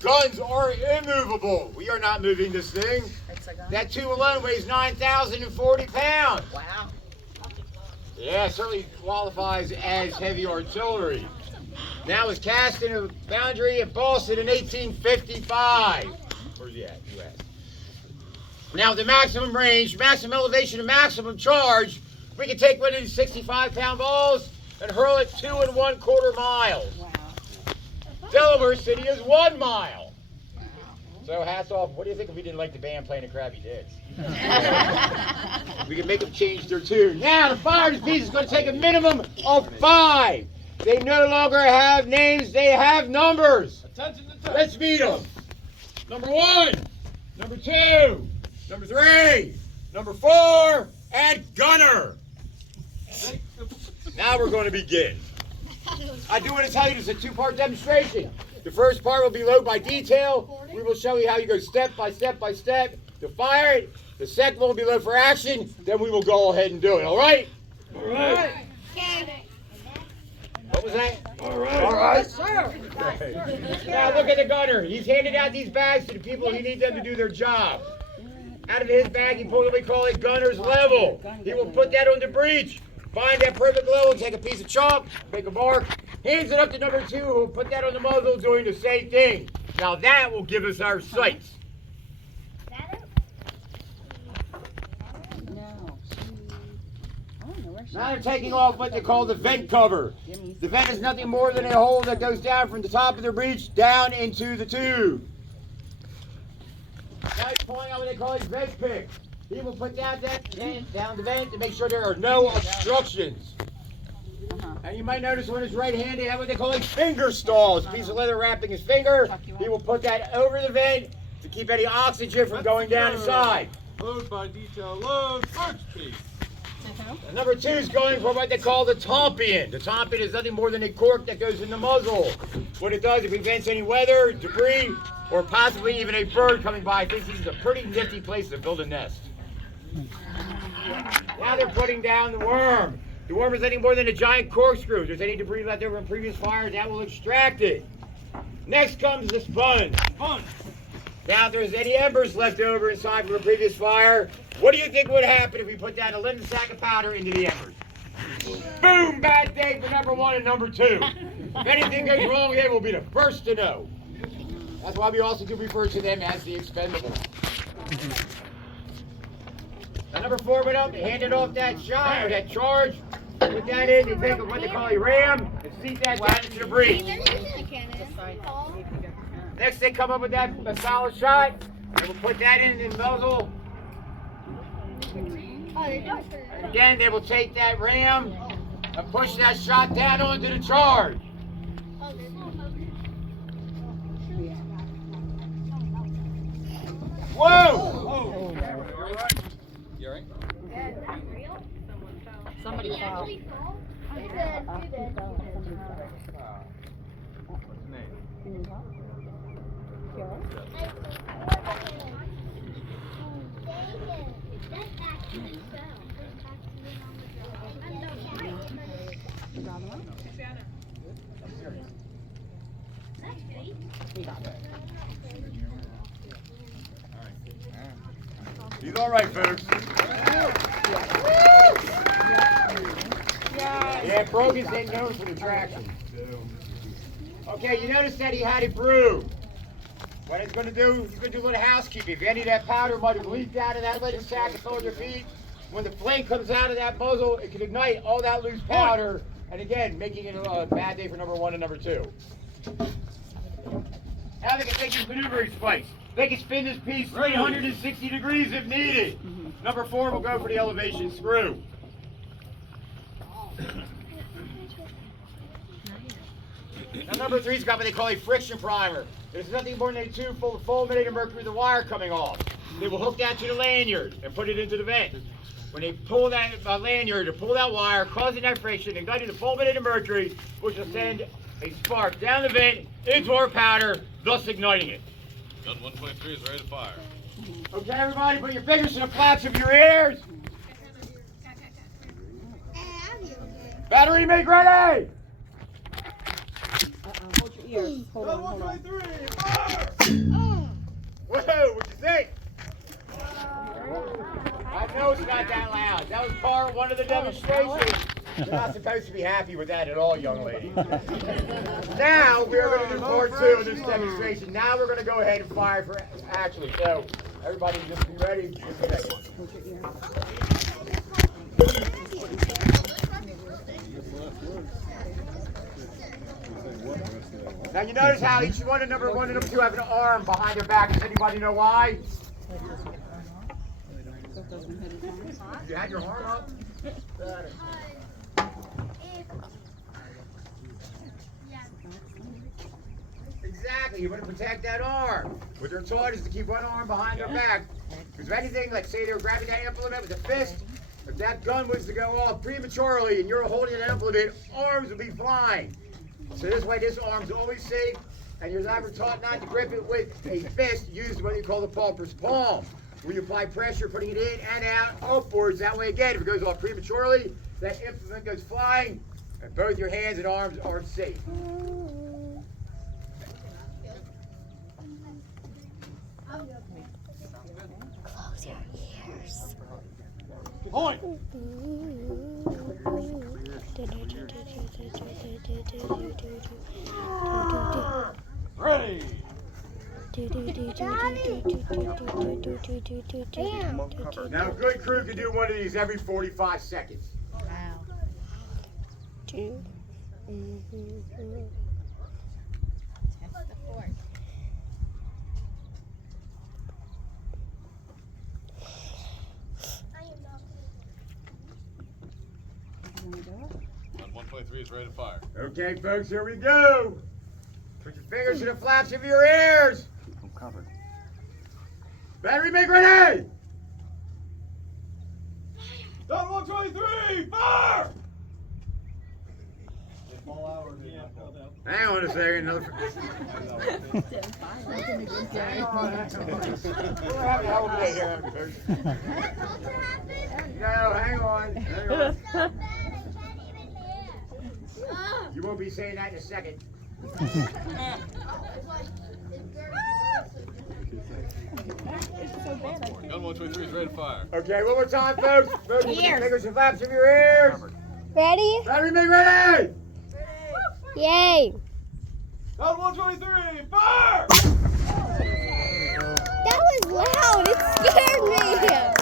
Guns are immovable. We are not moving this thing. That 2 alone weighs 9,040 pounds. Wow. Yeah, certainly qualifies as heavy artillery. Now it's cast in a foundry in Boston in 1855. Where's he at? US. Now the maximum range, maximum elevation, and maximum charge, we can take one of these 65-pound balls and hurl it 2 1/4 miles. Wow. Delaware City is 1 mile. So hats off. What do you think if we didn't like the band playing the crappy dance? We can make them change their tune. Now the firearms piece is going to take a minimum of 5. They no longer have names, they have numbers. Let's meet them. Number 1, number 2, number 3, number 4, and gunner. Now we're going to begin. I do want to tell you this is a 2-part demonstration. The first part will be load by detail. We will show you how you go step by step by step to fire it. The second one will be load for action. Then we will go ahead and do it. All right? All right. What was that? All right. All right. Yes, sir. Now look at the gunner. He's handed out these bags to the people who need them to do their job. Out of his bag, he pulled what we call a gunner's level. He will put that on the breech. Find that perfect level, take a piece of chalk, make a mark, hands it up to number 2, who will put that on the muzzle doing the same thing. Now that will give us our sights. Now they're taking off what they call the vent cover. The vent is nothing more than a hole that goes down from the top of the breech down into the tube. Now he's pulling out what they call a vent pick. He will put down that vent, down the vent to make sure there are no obstructions. And you might notice on his right hand, they have what they call a finger stall. It's a piece of leather wrapping his finger. He will put that over the vent to keep any oxygen from going down inside. Load by detail, load, first piece. And number 2 is going for what they call the tompion. The tompion is nothing more than a cork that goes in the muzzle. What it does, it prevents any weather, debris, or possibly even a bird coming by. I think this is a pretty nifty place to build a nest. Now they're putting down the worm. The worm is nothing more than a giant corkscrew. If there's any debris left over in previous fire, that will extract it. Next comes the sponge. Now if there's any embers left over inside from a previous fire, what do you think would happen if we put down a linen sack of powder into the embers? Boom! Bad day for number 1 and number 2. If anything goes wrong, they will be the first to know. That's why we also do refer to them as the expendables. Now number 4 went up, handed off that shot or that charge. Put that in, you take what they call a ram and seat that down into the breech. Next they come up with that a solid shot, and we'll put that in the muzzle. And again, they will take that ram and push that shot down onto the charge. Whoa! You alright? Somebody fell. What's the name? He's all right, folks. Yeah, Brogan's ain't known for the traction. Okay, you notice that he had it brewed. What it's going to do, he's going to do a little housekeeping. If any of that powder might have leaked out of that little sack of soldier feet, when the flame comes out of that muzzle, it can ignite all that loose powder, and again, making it a bad day for number 1 and number 2. Now they can take these maneuvering spikes. They can spin this piece 360 degrees if needed. Number 4 will go for the elevation screw. Now number 3's got what they call a friction primer. There's nothing more than a tube full of fulminated mercury with the wire coming off. They will hook that to the lanyard and put it into the vent. When they pull that lanyard or pull that wire, causing that friction, igniting the fulminated mercury, which will send a spark down the vent into our powder, thus igniting it. Gun 123 is ready to fire. Okay, everybody, put your fingers to the flaps of your ears. Battery make ready! Hold your ears. Hold on, hold on. 123, fire! Whoa, what'd you think? I know it's not that loud. That was part one of the demonstration. You're not supposed to be happy with that at all, young lady. Now we're going to do part two of this demonstration. Now we're going to go ahead and fire for actually. So everybody just be ready. Now you notice how each one of number one and number two have an arm behind their back. Does anybody know why? You had your arm up? Exactly, you want to protect that arm. What they're taught is to keep one arm behind their back. Because if anything, like say they were grabbing that implement with a fist, if that gun was to go off prematurely and you're holding an implement, arms would be flying. So this way, this arm's always safe, and you're never taught not to grip it with a fist. Use what you call the pauper's palm, where you apply pressure, putting it in and out, upwards. That way, again, if it goes off prematurely, that implement goes flying, and both your hands and arms are safe. Close your ears. Point. Ready. Now, a good crew can do one of these every 45 seconds. Wow. Test the fork. Gun 123 is ready to fire. Okay, folks, here we go. Put your fingers to the flaps of your ears. I'm covered. Battery make ready. Gun 123, fire! Hang on a second. Another. We're having a hell of a day here, folks. No, hang on. Hang on. You won't be saying that in a second. Gun 123 is ready to fire. Okay, one more time, folks. Put your fingers to the flaps of your ears. Ready? Battery make ready. Yay! Gun 123, fire! That was loud. It scared me.